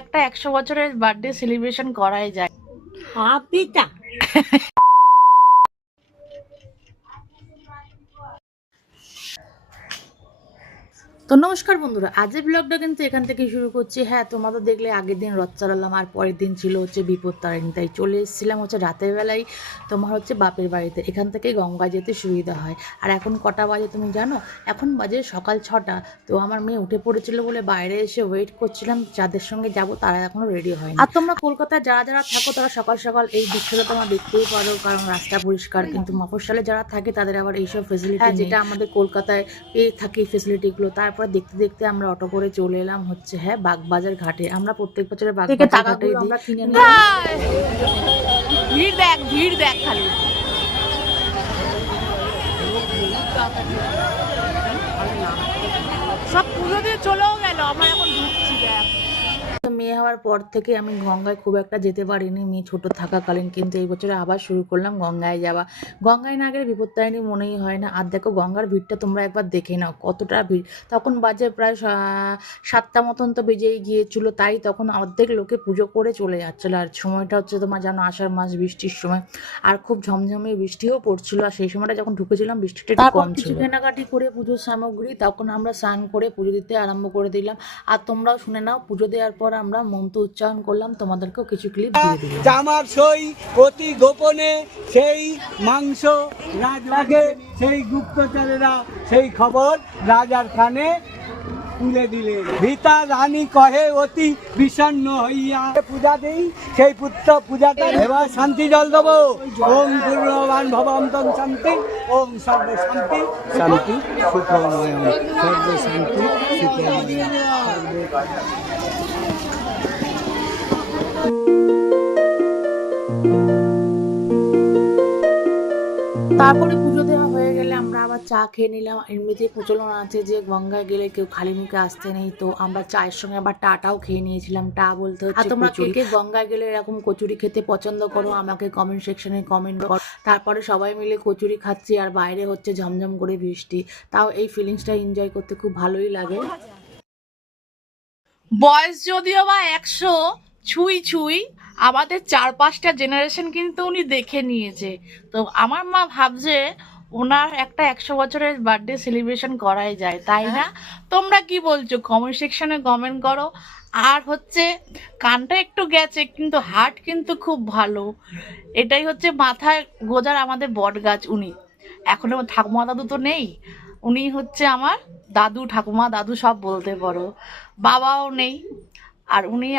একটা 100 বছরের birthday celebration করাই যায়। পিতা তো নমস্কার বন্ধুরা, আজের ব্লগটা কিন্তু এখান থেকে শুরু করছি। হ্যাঁ, তোমাদের দেখলে আগের দিন রথ চালালাম আর পরের দিন ছিল হচ্ছে বিপদ তারিণী, তাই চলে এসেছিলাম হচ্ছে রাতের বেলায় তোমার হচ্ছে বাপের বাড়িতে। এখান থেকে গঙ্গা যেতে সুবিধা হয়। আর এখন কটা বাজে তুমি জানো? এখন বাজে সকাল 6টা। তো আমার মেয়ে উঠে পড়েছিল বলে বাইরে এসে ওয়েট করছিলাম, যাদের সঙ্গে যাব তারা এখনো রেডি হয়নি। আর তোমরা কলকাতায় যারা যারা থাকো তারা সকাল সকাল এই দৃশ্যটা তোমরা দেখতেই পারো, কারণ রাস্তা পরিষ্কার। কিন্তু মফস্বলে যারা থাকে তাদের আবার এইসব ফেসিলিটি যেটা আমাদের কলকাতায় পেয়ে থাকে এই ফেসিলিটিগুলো। তারপর দেখতে দেখতে আমরা অটো করে চলে এলাম হচ্ছে বাগবাজার ঘাটে। আমরা প্রত্যেক বছরের বাগবাজার ঘাটে আমরা কিনে নিই। ভিড় দেখ খালি। সব পুজো দিয়ে চলেও গেল, আমরা এখন ঢুকছি। দেখ, মেয়ে হওয়ার পর থেকে আমি গঙ্গায় খুব একটা যেতে পারিনি, মেয়ে ছোট থাকাকালীন। কিন্তু এই বছরে আবার শুরু করলাম গঙ্গায় যাওয়া। গঙ্গায় না গেলে বিপত্তারিণী মনেই হয় না। আর দেখো গঙ্গার ভিড়টা তোমরা একবার দেখে নাও, কতটা ভিড়। তখন বাজে প্রায় 7টা মতন তো বেজেই গিয়েছিল, তাই তখন অর্ধেক লোকে পুজো করে চলে যাচ্ছিলো। আর সময়টা হচ্ছে তোমার জানো আষাঢ় মাস, বৃষ্টির সময়। আর খুব ঝমঝমে বৃষ্টিও পড়ছিল। আর সেই সময়টা যখন ঢুকেছিলাম বৃষ্টিটা একটু কম ছিল। কেনাকাটি করে পুজোর সামগ্রী তখন আমরা স্নান করে পুজো দিতে আরম্ভ করে দিলাম। আর তোমরাও শুনে নাও, পুজো দেওয়ার পর আমরা মন্ত্র উচ্চারণ করলাম, তোমাদেরকেও কিছু ক্লিপ দিয়ে দিলাম। জামার সই অতি গোপনে সেই মাংস রাজাকে, সেই গুপ্তচরেরা সেই খবর রাজার কানে তুলে দিলেন। ভিতা রানী কহে অতি বিষণ্ণ হইয়া পূজা দেই, সেই পুত্র পূজাটা এবার শান্তি জল দেবো। ওম পূর্ণবান ভবন্তং শান্তি, ওম সর্ব শান্তি শান্তি সুখময়, সর্ব শান্তি সুখময়। তারপরে পুজো দেওয়া হয়ে গেলে আমরা আবার চা খেয়ে নিলাম। এমনিতেই প্রচলন আছে যে গঙ্গায় গেলে কেউ খালি মুখে আসতে নেই, তো আমরা চায়ের সঙ্গে আবার টাটাও খেয়ে নিয়েছিলাম। টা বলতে হচ্ছে তোমরা কে কে গঙ্গায় গেলে এরকম কচুরি খেতে পছন্দ করো আমাকে কমেন্ট সেকশনে কমেন্ট করো। তারপরে সবাই মিলে কচুরি খাচ্ছি আর বাইরে হচ্ছে ঝমঝম করে বৃষ্টি। তাও এই ফিলিংসটা এনজয় করতে খুব ভালোই লাগে। বয়স যদিও বা 100 ছুঁই ছুঁই, আমাদের 4-5টা জেনারেশন কিন্তু উনি দেখে নিয়েছে। তো আমার মা ভাবছে ওনার একটা 100 বছরের বার্থডে সেলিব্রেশন করাই যায়, তাই না? তোমরা কি বলছো কমেন্ট সেকশনে কমেন্ট করো। আর হচ্ছে কানটা একটু গেছে কিন্তু হার্ট কিন্তু খুব ভালো। এটাই হচ্ছে মাথায় গোজার আমাদের বট গাছ উনি। এখনো ঠাকুমা দাদু তো নেই, উনি হচ্ছে আমার দাদু, ঠাকুমা দাদু সব বলতে পারো। বাবাও নেই, আর উনি